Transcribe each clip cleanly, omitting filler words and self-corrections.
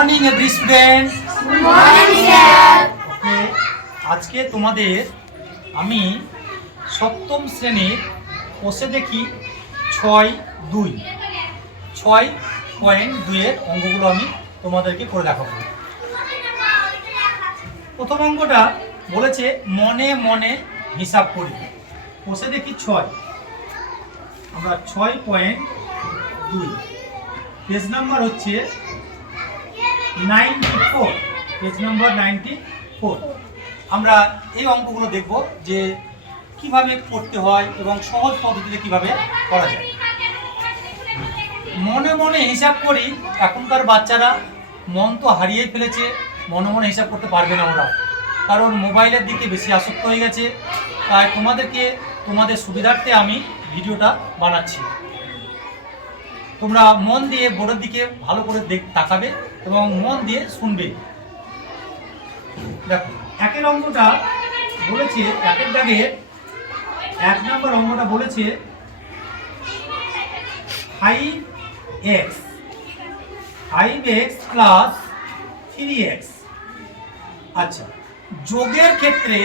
Morning every student. Good morning sir. Okay, আজকে তোমাদের আমি সপ্তম শ্রেণীর কোষে দেখি 6.2 এর অঙ্কগুলো আমি তোমাদেরকে করে দেখাবো। প্রথম অঙ্কটা বলেছে মনে মনে হিসাব করি। কোষে দেখি 6, আমরা 6.2, পেজ নাম্বার হচ্ছে 94, পেজ নাম্বার 94। আমরা এই অঙ্কগুলো দেখব যে কিভাবে করতে হয় এবং সহজ পদ্ধতিতে কিভাবে করা যায়। মনে মনে হিসাব করি, এখনকার বাচ্চারা মন তো হারিয়ে ফেলেছে, মনে মনে হিসাব করতে পারবে না ওরা, কারণ মোবাইলের দিকে বেশি আসক্ত হয়ে গেছে। তাই তোমাদের সুবিধার্থে আমি ভিডিওটা বানাচ্ছি। তোমরা মন দিয়ে বোর্ডের দিকে ভালো করে তাকাবে এবং মন দিয়ে শুনবে। দেখো, একের অঙ্কটা বলেছে, একের দাগে 1 নম্বর অঙ্কটা বলেছে 5x প্লাস 3x। আচ্ছা, যোগের ক্ষেত্রে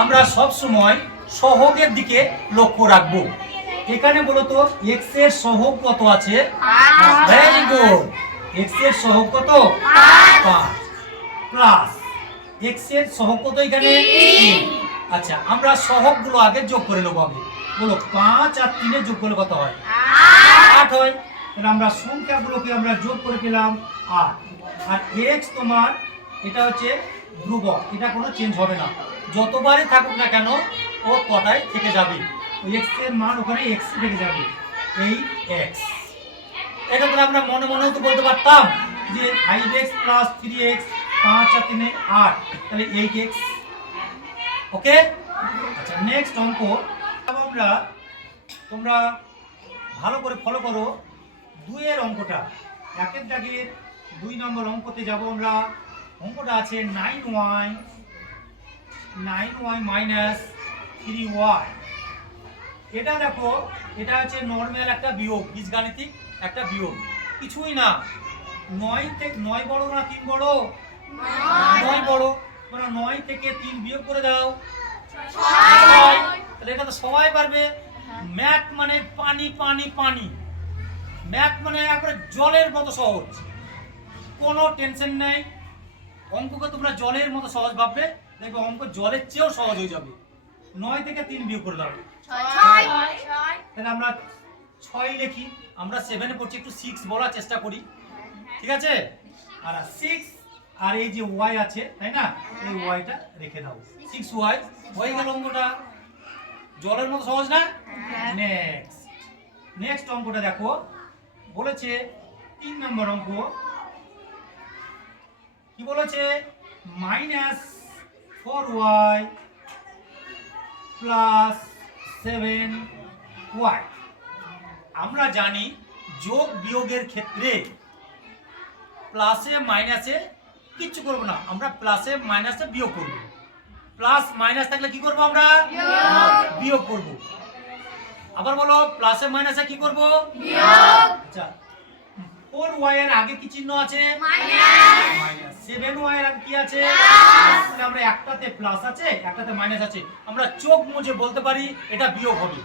আমরা সব সময় সহগের দিকে লক্ষ্য রাখবো। এখানে বলতো x এর সহগ কত আছে? ভেরি গুড, x এর সহগ কত? 5 প্লাস x এর সহগ কত এখানে? 3। আচ্ছা, আমরা সহগগুলো আগে যোগ করে নেবো। আগে বলো 5 আর 3 এর যোগ করলে কত হয়? 8 হয়। তাহলে আমরা সংখ্যাগুলোকে আমরা যোগ করে পেলাম 8। আর x তোমার এটা হচ্ছে ধ্রুবক, এটা কোনো চেঞ্জ হবে না, যতবারই থাকুক না কেন ও কটাই থেকে যাবে, ওই x এর মান ওখানে x থেকে যাবে, এই x। এটা তো আমরা মনে মনেও তো বলতে পারতাম যে 5x প্লাস 3x, 5 আর 3 8, তাহলে 8x। ওকে, আচ্ছা নেক্সট অঙ্ক আমরা, তোমরা ভালো করে ফলো করো 2 এর অঙ্কটা। একের দাগের 2 নম্বর অঙ্কতে যাব আমরা। অঙ্কটা আছে 9y মাইনাস 3y। এটা দেখো, এটা হচ্ছে নর্মাল একটা বিয়োগ, বীজগাণিতিক একটা বিয়োগ, কিছুই না। 9 থেকে 9 বড় না 3 বড়? 9 বড়। তোমরা 9 থেকে 3 বিয়োগ করে দাও 6। তাহলে এটা তো সবাই পারবে। ম্যাথ মানে পানি পানি পানি, ম্যাথ মানে একবারে জলের মতো সহজ, কোনো টেনশন নেই। অঙ্ককে তোমরা জলের মতো সহজ ভাববে, দেখবে অঙ্ক জলের চেয়েও সহজ হয়ে যাবে। 9 থেকে 3 বিয়োগ করে দাও 6। তাহলে আমরা 6 লিখি। আমরা 7 এ পড়ছি, একটু 6 বলার চেষ্টা করি, ঠিক আছে? আর 6 আর এই যে y আছে, তাই না, এই yটা রেখে দাও। 6y হয়ে গেল অঙ্কটা। জলের মতো সহজ না? নেক্সট অঙ্কটা দেখো, বলেছে 3 নম্বর অঙ্ক। কি বলেছে? Minus 4y plus 7y। আমরা জানি যোগ বিয়োগের ক্ষেত্রে প্লাসে মাইনাসে কিচ্ছু করব না, আমরা প্লাসে মাইনাসে বিয়োগ করব। প্লাস মাইনাস থাকলে কি করব? আমরা বিয়োগ করব। আবার বলো, প্লাসে মাইনাসে কি করব? বিয়োগ। আচ্ছা, 4y এর আগে কি চিহ্ন আছে? মাইনাস। 7y এর আগে কি আছে? প্লাস। তাহলে আমরা একটাতে প্লাস আছে, একটাতে মাইনাস আছে, আমরা চোখ মুজে বলতে পারি এটা বিয়োগ হবে।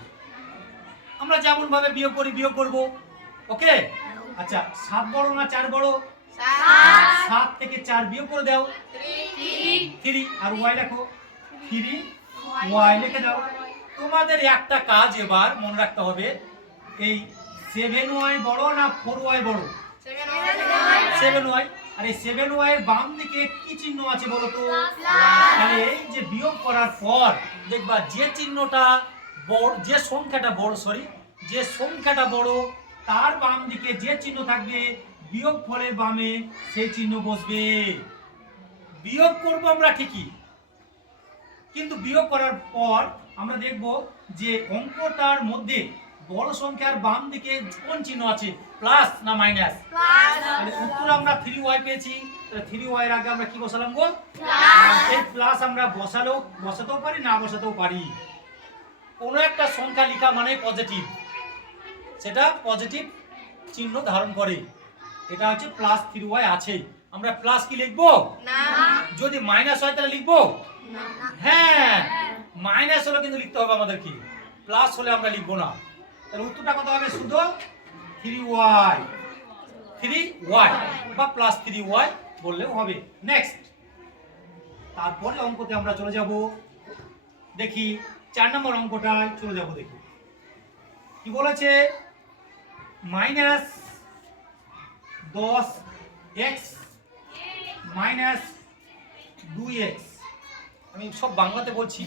আমরা যেমন ভাবে বিয়োগ করি বিয়োগ করব। ওকে, আচ্ছা 7 বড় না 4 বড়? 7 থেকে 4 বিয়োগ করে দাও 3। আর y লেখো 3y লিখে দাও। তোমাদের একটা কাজ এবার মনে রাখতে হবে, এই 7y বড় না 4y বড়? 7y। আর এই 7y এর বাম দিকে কি চিহ্ন আছে বলো তো? তাহলে এই যে বিয়োগ করার পর দেখবা যে চিহ্নটা বড়, যে সংখ্যাটা বড় তার বাম দিকে যে চিহ্ন থাকবে বিয়োগ ফলের বামে সেই চিহ্ন বসবে। বিয়োগ করব আমরা ঠিকই, কিন্তু বিয়োগ করার পর আমরা দেখব যে অঙ্কটার মধ্যে বড় সংখ্যার বাম দিকে কোন চিহ্ন আছে, প্লাস না মাইনাস? তাহলে উত্তর আমরা 3y পেয়েছি। তাহলে 3y এর আগে আমরা কি বসালাম গো? প্লাস। এই প্লাস আমরা বসাতেও পারি, না বসাতেও পারি। কোনো একটা সংখ্যা লেখা মানে পজিটিভ, সেটা পজিটিভ চিহ্ন ধারণ করে। এটা হচ্ছে প্লাস 3y আছে, আমরা প্লাস কি লিখবো? না যদি মাইনাস হয় তাহলে লিখবো? না হ্যাঁ, মাইনাস হলে কিন্তু লিখতে হবে আমাদের কি, প্লাস হলে আমরা লিখবো না। তাহলে উত্তরটা কত হবে? শুধু 3y, 3y বা প্লাস 3y বললেও হবে। নেক্সট, তারপরে অঙ্কতে আমরা চলে যাব। দেখি 4 নম্বর অঙ্কটায় চলে যাব। দেখি কি বলেছে, মাইনাস 10x মাইনাস 2x, আমি সব বাংলাতে বলছি,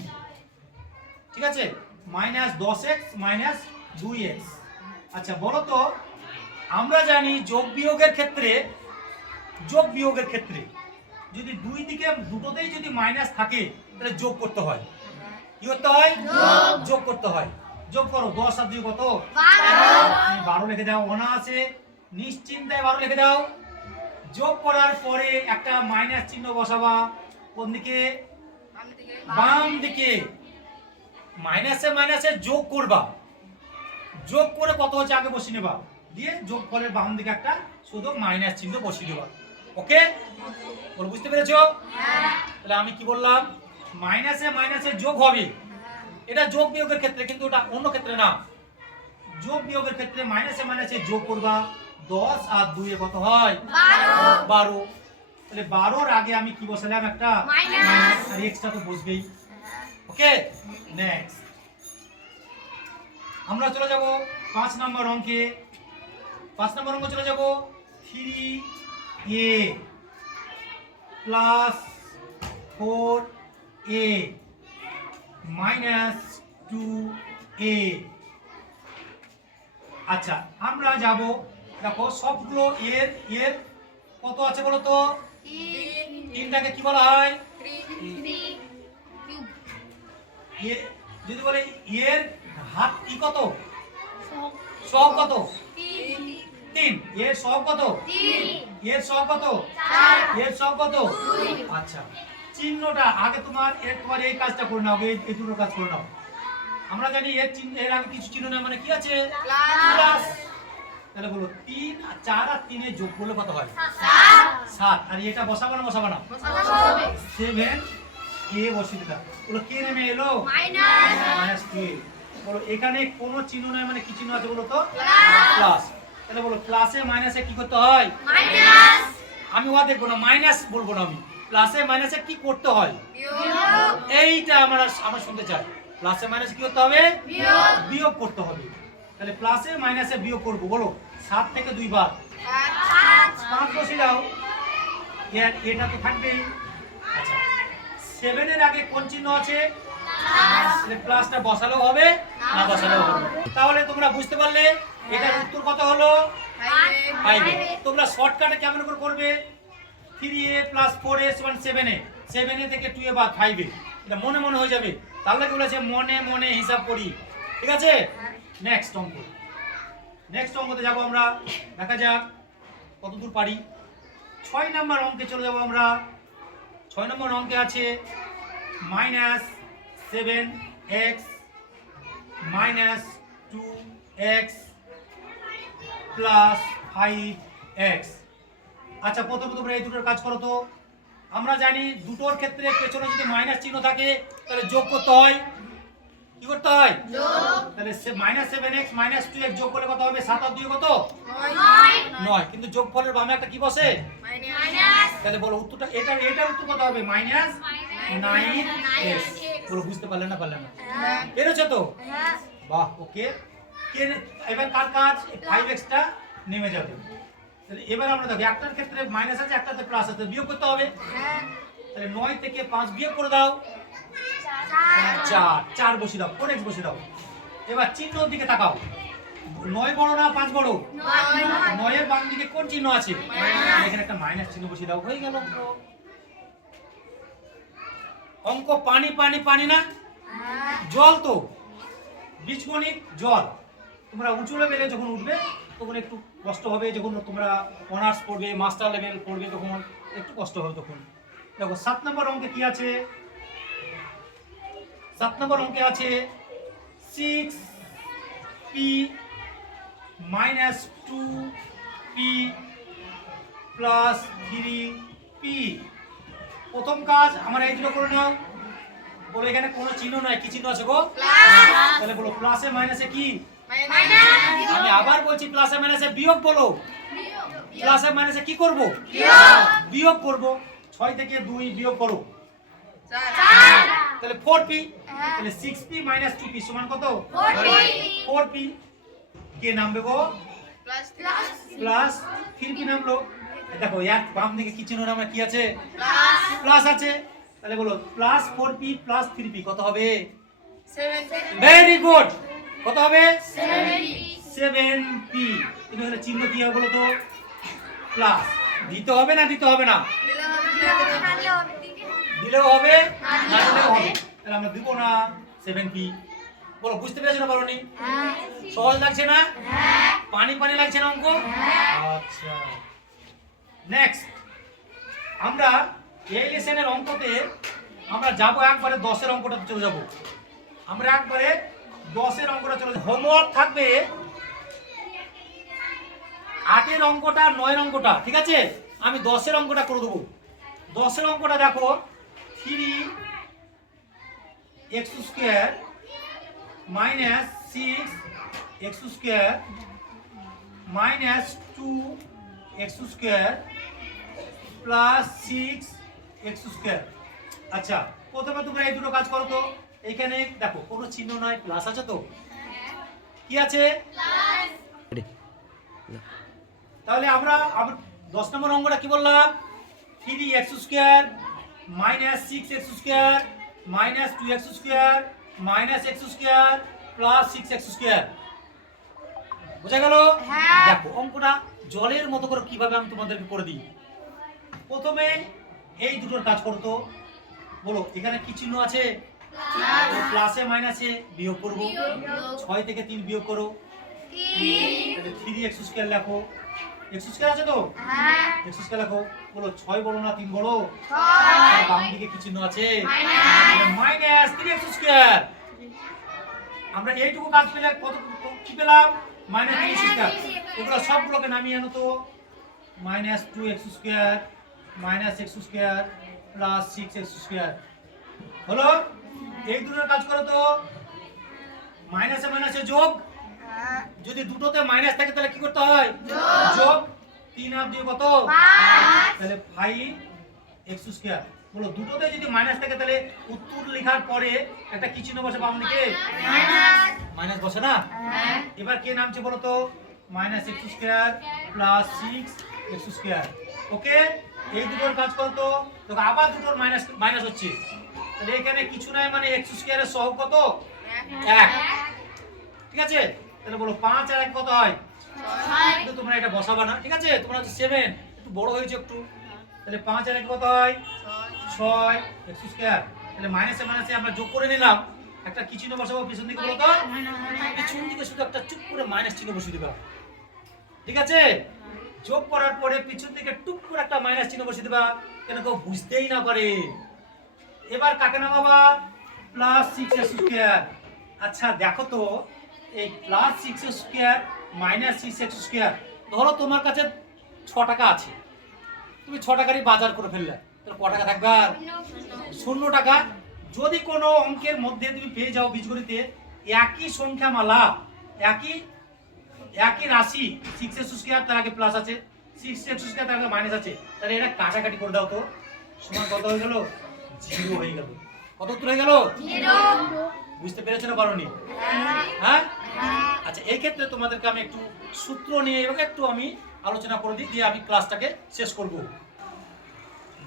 ঠিক আছে? Minus 10x minus 2x। আচ্ছা বলো তো, আমরা জানি যোগ বিয়োগের ক্ষেত্রে যদি দুই দিকে দুটোতেই যদি মাইনাস থাকে তাহলে যোগ করতে হয়। কি করতে হয়? যোগ করতে হয়। যোগ করো, 10 আর 2 কত? 12 লিখে দাও, ওনা আছে নিশ্চিন্তায় 12 লিখে দাও। যোগ করার পরে একটা মাইনাস চিহ্ন বসাবা, কোন দিকে? বাম দিকে। মাইনাসে মাইনাসে যোগ করবা, যোগ করে কত হচ্ছে আগে বসিয়ে নেবা, দিয়ে যোগ ফলের বাম দিকে একটা শুধু মাইনাস চিহ্ন বসিয়ে দেবা। ওকে, বল বুঝতে পেরেছো? তাহলে আমি কি বললাম, মাইনাসে মাইনাসে যোগ হবে, এটা যোগ বিয়োগের ক্ষেত্রে, কিন্তু ওটা অন্য ক্ষেত্রে না। যোগ বিয়োগের ক্ষেত্রে মাইনাসে মাইনাসে যোগ করবা, 10 আর 2 এ কত হয়? 12। তাহলে 12 এর আগে আমি কি বসালাম? একটা মাইনাস, আর এক্সট্রা তো বসবেই। ওকে, নেক্সট আমরা চলে যাব 5 নম্বর অঙ্কে। 5 নম্বর অঙ্কে চলে যাব। 3a plus 4a minus 2a। আচ্ছা আমরা যাব, দেখো সবগুলো এর এর কত আছে বলো তো? 3টাকে কি বলা হয়? এ যদি বলে এর হাত ই কত? সব কত? 3। এর সব কত? এর সব কত? এর সব কত? আচ্ছা, চিহ্নটা আগে তোমার এই কাজটা করে নাও, এই দুটো কাজ করে নাও। আমরা জানি এর চিহ্ন, এর আগে কিছু চিহ্ন না, মানে কি আছে? প্লাস। তাহলে বলো 3 আর 4 আর 3 এর যোগ করলে কত হয়? 7। আর এটা বসাবো না বসাবো না? 7 এ বসিয়ে দাও। বলো কে নেমে এলো? মাইনাস 2। বলো এখানে কোনো চিহ্ন নাই, মানে কি চিহ্ন আছে বলো তো? প্লাস। তাহলে বলো প্লাসে মাইনাসে কি করতে হয়? আমি ওয়া দেখবো না, মাইনাস বলবো না, আমি প্লাসে মাইনাসে কি করতে হয় এইটা আমরা শুনতে চাই। প্লাসে মাইনাসে কি করতে হবে? বিয়োগ করতে হবে। তাহলে প্লাসে মাইনাসে বিয়োগ করব। বলো 7 থেকে 2 বার 5 বসিয়ে দাও, এটা তো থাকবেই। আচ্ছা 7 এর আগে কোন চিহ্ন আছে? তাহলে প্লাসটা বসালেও হবে, না বসালেও হবে। তাহলে তোমরা বুঝতে পারলে এটার উত্তর কত হলো? 5। তোমরা শর্টকাটে কেমন করে করবে? 3a প্লাস 4a সমান 7a, 7a থেকে 2a বাদ 5a, এটা মনে মনে হয়ে যাবে। তাহলে কি বলেছে? মনে মনে হিসাব করি, ঠিক আছে? নেক্সট অঙ্কতে যাব আমরা, দেখা যাক কতদূর পারি। 6 নম্বর অঙ্কে চলে যাব আমরা। 6 নম্বর অঙ্কে আছে minus 7x minus 2x plus 5x। আচ্ছা প্রথমে তোমরা এই দুটোর কাজ করো তো। আমরা জানি দুটোর ক্ষেত্রে পেছনে যদি মাইনাস চিহ্ন থাকে তাহলে যোগ করতে হয়। কি করতে হয়? তাহলে মাইনাস 7x মাইনাস 2x যোগ করলে কত হবে? 7 আর 2 কত? 9। কিন্তু যোগফলের বামে একটা কি বসে? তাহলে বলো উত্তরটা, এটার উত্তর কত হবে? Minus 9x। বলো বুঝতে পারলে না? পেরেছো তো? বাহ, ওকে। এবার কার কাজ? 5xটা নেমে যাবে। তাহলে এবার আমরা দেখো একটার ক্ষেত্রে মাইনাস আছে, একটাতে প্লাস আছে, বিয়োগ করতে হবে। তাহলে 9 থেকে 5 বিয়োগ করে দাও, 4 বসিয়ে দাও, 4x বসিয়ে দাও। এবার চিহ্নর দিকে তাকাও, 9 বড় না 5 বড়? 9 এর বাম দিকে কোন চিহ্ন আছে? এখানে একটা মাইনাস চিহ্ন বসিয়ে দাও, হয়ে গেল অঙ্ক। পানি পানি পানি না, জল তো, বীজগণিত জল। তোমরা উঁচু লেভেলে যখন উঠবে তখন একটু কষ্ট হবে, যখন তোমরা অনার্স পড়বে, মাস্টার লেভেল পড়বে তখন একটু কষ্ট হবে। তখন দেখো 7 নম্বর অঙ্কে কি আছে? 7 নম্বর অঙ্কে আছে 6p minus 2p plus 3p। প্রথম কাজ আমরা এই দুটো করে নাও। বলো এখানে কোনো চিহ্ন নাই, কি চিহ্ন আছে গো? তাহলে বলো প্লাসে মাইনাসে কি? আমি আবার বলছি প্লাসে মাইনাসে বিয়োগ বলো। প্লাসে মাইনাসে কি করব? বিয়োগ করব। 6 থেকে 2 বিয়োগ করো, তাহলে 4p। তাহলে 6p 2p সমান কত? 4p। কে নামবে গো? প্লাস 3p নামলো। দেখো এক বাম দিকে কি চিহ্ন নামে কি আছে? প্লাস আছে। তাহলে বলো প্লাস 4p প্লাস 3p কত হবে? Very good. কত হবে? 7p। তুমি এখানে চিহ্ন কি হবে বলো তো? প্লাস। দিতে হবে না দিতে হবে না? দিলেও হবে না দিলেও হবে। তাহলে আমরা দিব না 7p। বলো বুঝতে পেরেছো না বলনি? সহজ লাগছে না? পানি পানি লাগছে না অঙ্ক? আচ্ছা, নেক্সট আমরা এই লেসনের অঙ্কতে আমরা যাব একবারে 10 এর অঙ্কটা চলে যাব। আমরা একবারে 10 এর অঙ্কটা চলে যাব। হোমওয়ার্ক থাকবে 8 এর অঙ্কটা 9 এর অঙ্কটা, ঠিক আছে? আমি 10 এর অঙ্কটা করে দেবো। 10 এর অঙ্কটা দেখো 3x square minus 6x square minus 2x square plus 6x square. আচ্ছা, প্রথমে তোমরা এই দুটো কাজ করো তো। এখানে দেখো কোনো চিহ্ন নাই, প্লাস আছে তো? কি আছে? তাহলে আমরা 10 নম্বর অঙ্কটা কি বললাম? 3x square minus 6x square minus 2x square minus x square plus 6x square. বুঝা গেল? দেখো অঙ্কটা জলের মতো করে কিভাবে আমি তোমাদেরকে করে দিই। প্রথমে এই দুটোর কাজ করো তো। বলো এখানে কি চিহ্ন আছে? প্লাসে মাইনাসে বিয়োগ করব। 6 থেকে 3 বিয়োগ করো, তাহলে 3x স্কয়ার লেখো। x স্কয়ার আছে তো? x স্কয়ার লেখো। বলো 6 বড় না 3 বড়? বাম দিকে কি চিহ্ন আছে? Minus 3x square. আমরা এইটুকু কাজ পেলে কত কি পেলাম? Minus 3x square. এগুলো সবগুলোকে নামিয়ে আনো তো। Minus 2x square minus x square plus 6x square হলো। এই দুটোর কাজ করো তো। মাইনাসে মাইনাসে যোগ। যদি দুটোতে মাইনাস থাকে তাহলে কি করতে হয়? যোগ। 3 আর 2 কত? তাহলে 5x স্কয়ার। বলো দুটোতে যদি মাইনাস থাকে তাহলে উত্তর লেখার পরে একটা কি চিহ্ন বসে বাম দিকে? মাইনাস বসে না? এবার কে নামছে বলো তো? Minus x square plus 6x square. Okay, এই দুটোর কাজ করো তো। তো আবার দুটোর মাইনাস মাইনাস হচ্ছে, তাহলে এখানে কিছু নাই মানে x স্কয়ারের সহগ কত? 1। ঠিক আছে, তাহলে বলো 5 আর 1 কত হয়? 6। কিন্তু তোমরা এটা বসাবা না, ঠিক আছে? তোমরা 7 একটু বড় হয়েছে একটু, তাহলে 5 আর 1 কত হয়? 6x square. তাহলে মাইনাসে মাইনাসে আমরা যোগ করে নিলাম। একটা কি চিহ্ন বসাবো পিছন দিকে বলো তো? পিছন দিকে শুধু একটা চুপ করে মাইনাস চিহ্ন বসিয়ে দিবা, ঠিক আছে? যোগ করার পরে পিছন দিকে টুক করে একটা মাইনাস চিহ্ন বসিয়ে দিবা, কেন কেউ বুঝতেই না পারে। এবার কাকে নামাবা? Plus 6x square. আচ্ছা দেখো তো, এই plus 6x square minus 6x square, ধরো তোমার কাছে 6 টাকা আছে, তুমি 6 টাকারই বাজার করে ফেললে, তাহলে ক টাকা থাকবে? 0 টাকা। যদি কোনো অঙ্কের মধ্যে তুমি পেয়ে যাও বীজগণিতে একই সংখ্যামালা, একই রাশি 6x স্কয়ার, তার আগে প্লাস আছে, 6x স্কয়ার তার আগে মাইনাস আছে, তাহলে এটা কাটাকাটি করে দাও তো। সমান কত হয়ে গেল? 0 হয়ে গেল। কত উত্তর হয়ে গেল? 0। বুঝতে পেরেছো না পারোনি? হ্যাঁ। আচ্ছা, এই ক্ষেত্রে তোমাদেরকে আমি একটু সূত্র নিয়ে একটু আমি আলোচনা করে দিই, দিয়ে আমি ক্লাসটাকে শেষ করব।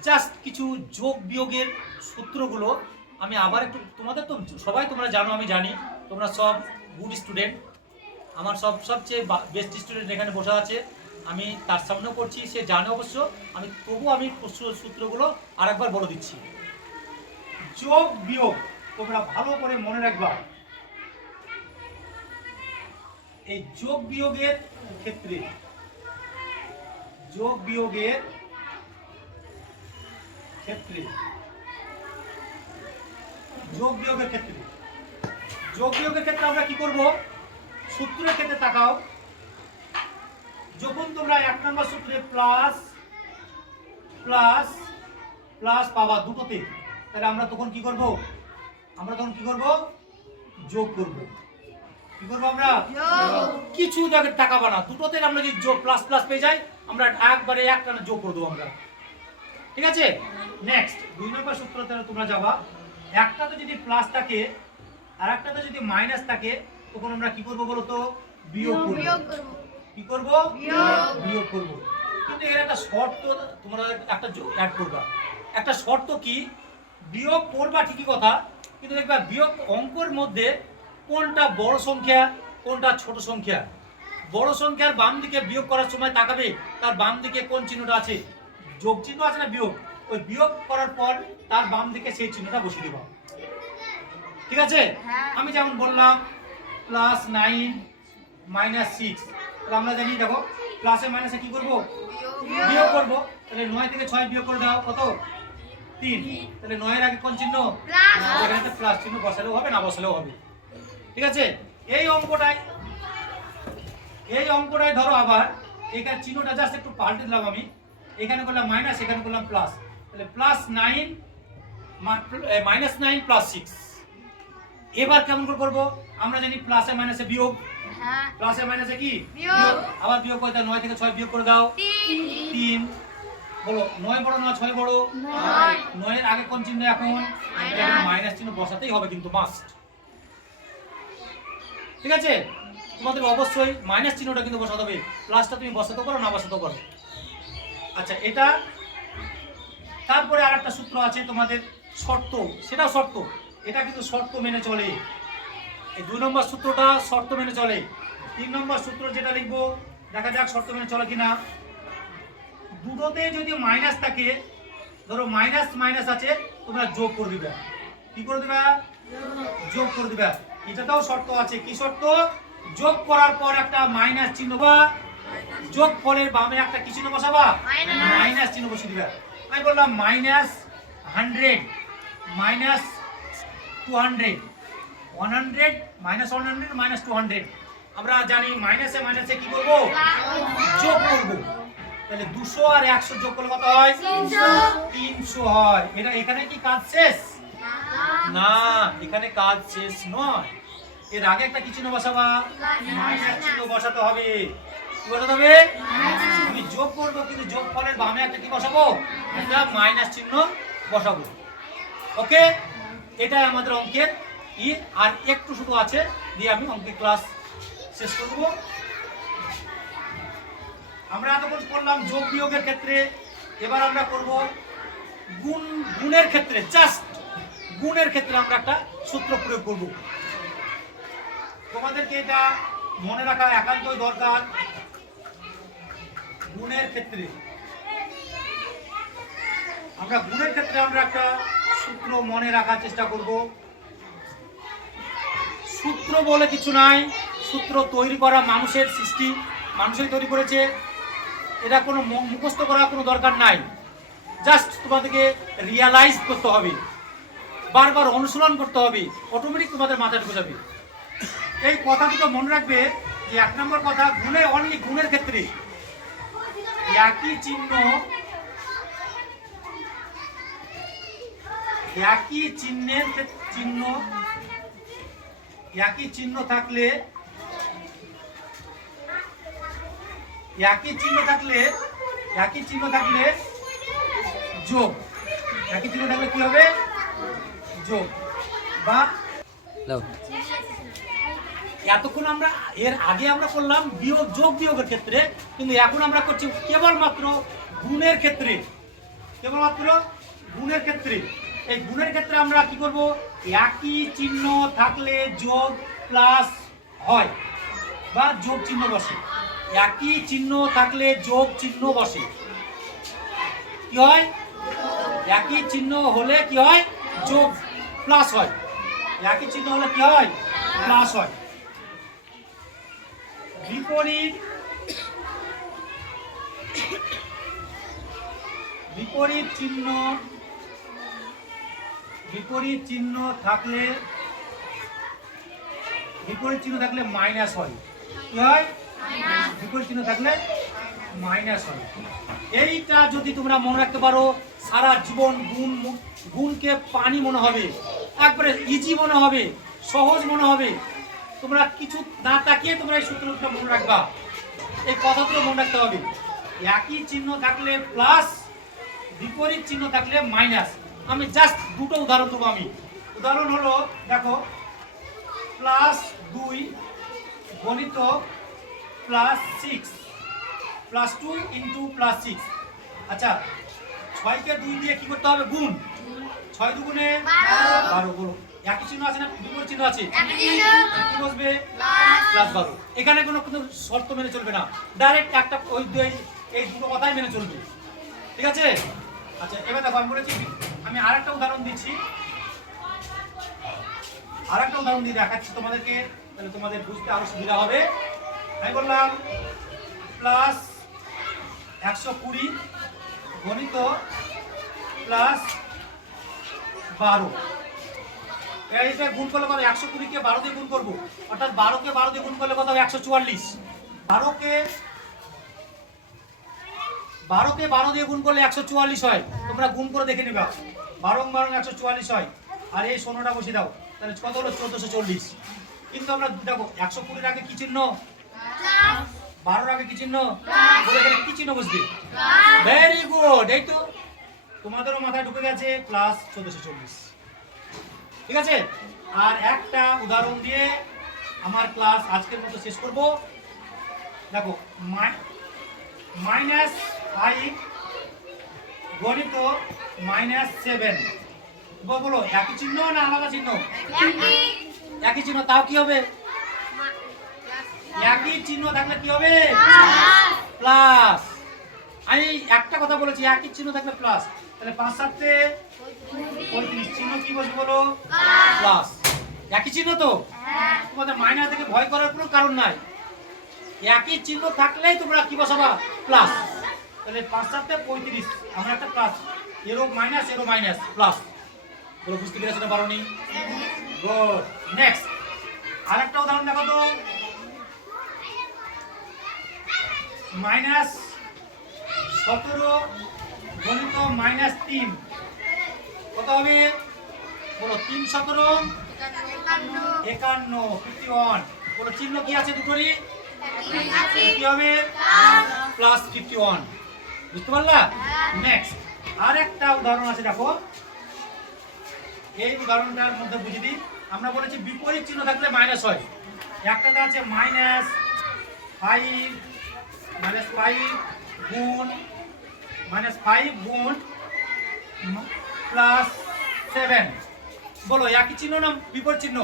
জাস্ট কিছু যোগ বিয়োগের সূত্রগুলো আমি আবার একটু তোমাদের তো সবাই তোমরা জানো, আমি জানি তোমরা সব গুড স্টুডেন্ট, আমার সবচেয়ে বেস্ট স্টুডেন্ট এখানে বসে আছে, আমি তার সামনেও করছি, সে জানে অবশ্য, আমি তবু আমি সূত্রগুলো আরেকবার বলে দিচ্ছি। যোগ বিয়োগ তোমরা ভালো করে মনে রাখবা। এই যোগ বিয়োগের ক্ষেত্রে যোগ বিয়োগের ক্ষেত্রে আমরা কি করব? সূত্রের ক্ষেত্রে তাকাও। যখন তোমরা 1 নম্বর সূত্রে প্লাস প্লাস প্লাস পাওয়া দুটোতে, তাহলে আমরা তখন কি করব? যোগ করব। কি করব আমরা? কিছু টাকা বানা দুটোতে আমরা যদি যোগ প্লাস প্লাস পেয়ে যাই, আমরা একবারে একটানা যোগ করে দেবো আমরা। ঠিক আছে, নেক্সট 2 নম্বর সূত্রতে তোমরা যাবা। একটাতে যদি প্লাস থাকে আর একটাতে যদি মাইনাস থাকে, তখন আমরা কি করব বলো তো? বিয়োগ করব। কি করব? বিয়োগ করব। কিন্তু এর একটা শর্ত তোমরা একটা অ্যাড করবা। একটা শর্ত কি? বিয়োগ করবা ঠিকই কথা, কিন্তু দেখবা বিয়োগ অঙ্কের মধ্যে কোনটা বড় সংখ্যা কোনটা ছোট সংখ্যা। বড় সংখ্যার বাম দিকে বিয়োগ করার সময় তাকাবে তার বাম দিকে কোন চিহ্নটা আছে, যোগ চিহ্ন আছে না বিয়োগ, ওই বিয়োগ করার পর তার বাম দিকে সেই চিহ্নটা বসিয়ে দেবা। ঠিক আছে, আমি যেমন বললাম +9 - 6, তাহলে আমরা জানি দেখো প্লাসে মাইনাসে কি করব? বিয়োগ করব। তাহলে 9 থেকে 6 বিয়োগ করে দাও, কত? 3। তাহলে 9 এর আগে কোন চিহ্ন? এখানে একটা প্লাস চিহ্ন বসালেও হবে, না বসালেও হবে। ঠিক আছে, এই অঙ্কটাই ধরো আবার এখানে চিহ্নটা জাস্ট একটু পাল্টে দিলাম আমি, এখানে করলাম মাইনাস, এখানে করলাম প্লাস। তাহলে +9 -9 + 6। এবার কেমন করে করব? আমরা জানি প্লাসে মাইনাসে বিয়োগ, প্লাসে মাইনাসে কি বিয়োগ। আবার বিয়োগ করতে 9 থেকে 6 বিয়োগ করে দাও, 3। বলো 9 বড় না 6 বড়? 9 এর আগে কোন চিহ্ন? এখন এখানে মাইনাস চিহ্ন বসাতেই হবে কিন্তু মাস্ট। ঠিক আছে, তোমাদের অবশ্যই মাইনাস চিহ্নটা কিন্তু বসাতে হবে, প্লাসটা তুমি বসাতে পারো না বসাতে পারো। আচ্ছা, এটা তারপরে আরেকটা সূত্র আছে তোমাদের শর্ত, সেটাও শর্ত, এটা কিন্তু শর্ত মেনে চলে। এই 2 নম্বর সূত্রটা শর্ত মেনে চলে। 3 নম্বর সূত্র যেটা লিখবো দেখা যাক শর্ত মেনে চলে কিনা। দুটোতে যদি মাইনাস থাকে, ধরো মাইনাস মাইনাস আছে, তোমরা যোগ করে দিবে। কি করে দিবে? যোগ করে দিবে। এটাতেও শর্ত আছে। কি শর্ত? যোগ করার পর একটা মাইনাস চিহ্ন বা যোগ ফলের বামে একটা কি চিহ্ন বসাবা? মাইনাস চিহ্ন বসিয়ে দিবে। আমি বললাম -100 -200, 100 -100 -200। আমরা জানি মাইনাসে মাইনাসে কি করব? যোগ করব। তাহলে 200 আর 100 যোগ করলে কত হয়? 300 হয়। এটা এখানে কি কাজ শেষ? না, এখানে কাজ শেষ নয়। এর আগে একটা কি চিহ্ন বসাবা? মাইনাস চিহ্ন বসাতে হবে। কি বসাতে হবে? আমি যোগ করব, কিন্তু যোগ ফলের বামে একটা কি বসাবো? একটা মাইনাস চিহ্ন বসাবো। ওকে, এটাই আমাদের অঙ্কের আর একটু শুধু আছে, দিয়ে আমি অঙ্কের ক্লাস শেষ করব। আমরা এতক্ষণ করলাম যোগ বিয়োগের ক্ষেত্রে, এবার আমরা করব গুণের ক্ষেত্রে। জাস্ট গুণের ক্ষেত্রে আমরা একটা সূত্র প্রয়োগ করব। তোমাদেরকে এটা মনে রাখা একান্তই দরকার। গুণের ক্ষেত্রে আমরা একটা সূত্র মনে রাখার চেষ্টা করব। সূত্র বলে কিছু নাই, সূত্র তৈরি করা মানুষের সৃষ্টি, মানুষই তৈরি করেছে। এটা কোনো মুখস্থ করার কোনো দরকার নাই, জাস্ট তোমাদেরকে রিয়ালাইজ করতে হবে, বারবার অনুশীলন করতে হবে, অটোমেটিক তোমাদের মাথায় ঢুকে যাবে। এই কথা দুটো মনে রাখবে যে 1 নম্বর কথা, অনলি গুণের ক্ষেত্রে একই চিহ্ন থাকলে যোগ। একই চিহ্ন থাকলে কি হবে? যোগ। বা এতক্ষণ আমরা এর আগে আমরা করলাম যোগ বিয়োগের ক্ষেত্রে, কিন্তু এখন আমরা করছি কেবলমাত্র গুণের ক্ষেত্রে। এই গুণের ক্ষেত্রে আমরা কি করব? একই চিহ্ন থাকলে যোগ প্লাস হয় বা যোগ চিহ্ন বসে। একই চিহ্ন থাকলে যোগ চিহ্ন বসে। কি হয়? একই চিহ্ন হলে কি হয়? যোগ প্লাস হয়। একই চিহ্ন হলে কি হয়? প্লাস হয়। বিপরীত চিহ্ন থাকলে মাইনাস হয়। কি হয়? বিপরীত চিহ্ন থাকলে মাইনাস হয়। এইটা যদি তোমরা মনে রাখতে পারো, সারা জীবন গুণকে পানি মনে হবে, একবারে ইজি মনে হবে, সহজ মনে হবে। তোমরা কিছু না তাকিয়ে তোমরা এই সূত্রটা মনে রাখবা, এই কথাগুলো মনে রাখতে হবে। একই চিহ্ন থাকলে প্লাস, বিপরীত চিহ্ন থাকলে মাইনাস। আমি জাস্ট দুটো উদাহরণ দেবো। উদাহরণ হলো, দেখো, +2 গণিত +6 +2 ইন্টু +6। আচ্ছা, 6কে 2 দিয়ে কি করতে হবে? গুণ। 6 দুগুণে 12। বলো, একই চিহ্ন আছে না বিপরীত চিহ্ন আছে? কি বসবে? +12। এখানে কোনো শর্ত মেনে চলবে না, ডাইরেক্ট একটা এই দুটো কথাই মেনে চলবে। ঠিক আছে? আচ্ছা, এবার দেখো, আমি বলেছি, আমি আরেকটা উদাহরণ দিচ্ছি, আরেকটা উদাহরণ দিয়ে দেখাচ্ছি তোমাদেরকে, তাহলে তোমাদের বুঝতে আরো সুবিধা হবে। আমি বললাম +120 গণিত +12। এইটা গুণ করলে কত? 120কে 12 দিয়ে গুণ করবো, অর্থাৎ 12কে 12 দিয়ে গুণ করলে কত হবে? 144। 12কে 12 দিয়ে গুণ করলে 144 হয়। তোমরা গুণ করে দেখে নেবা, 12 12 144 হয়। আর এই 16টা বসিয়ে দাও, তাহলে কত হলো? 1440। কিন্তু আমরা দেখো, 120 আগে কি চিহ্ন? 12 আগে কি চিহ্ন? বলে গেলে কি চিহ্ন বসবে? ভেরি গুড, এই তো তোমাদেরও মাথায় ঢুকে গেছে, +1440। ঠিক আছে? আর একটা উদাহরণ দিয়ে আমার ক্লাস আজকের মতো শেষ করব। দেখো, -5 গণিত -7। বলো, একই চিহ্ন না আলাদা চিহ্ন? একই চিহ্ন, তাও কি হবে? একই চিহ্ন থাকলে কি হবে? প্লাস। আমি একটা কথা বলেছি, একই চিহ্ন থাকলে প্লাস, তাহলে 5 7 35, চিহ্ন কি বসবে বলো? প্লাস। একই চিহ্ন তো, তোমাদের মাইনাস থেকে ভয় করার কোনো কারণ নাই। একই চিহ্ন থাকলেই তোমরা কি বসাবা? প্লাস। তাহলে 5 7 35, আমরা একটা প্লাস, এরো মাইনাস এরো মাইনাস প্লাস। বলো, বুঝতে পেরেছো না পারোনি? গুড। নেক্সট আরেকটা উদাহরণ দেখো তো, -17 গণিত -3। কত হবে? বলো, 3 17 51, 51। বলো, চিহ্ন কি আছে দুটোরই? কি হবে? +51। বুঝতে পারলা? নেক্সট আরেকটা উদাহরণ আছে, দেখো, এই উদাহরণটার মধ্যে বুঝিয়ে দিই। আমরা বলেছি বিপরীত চিহ্ন থাকলে মাইনাস হয়। একটাতে আছে -5 গুণ -5 গুণ +7। বলো, একই চিহ্ন না বিপরীত চিহ্ন?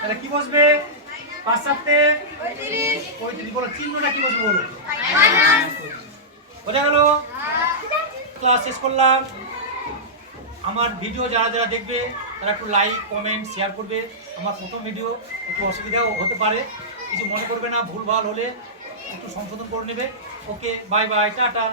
তাহলে কি বসবে? 5 7 35। বলো, চিহ্নটা কি বসবে? বলো, বোঝা গেল? ক্লাস শেষ করলাম। আমার ভিডিও যারা যারা দেখবে তারা একটু লাইক কমেন্ট শেয়ার করবে। আমার প্রথম ভিডিও, একটু অসুবিধাও হতে পারে, কিছু মনে করবে না, ভুলভাল হলে একটু সংশোধন করে নেবে। ওকে, বাই বাই, টাটা।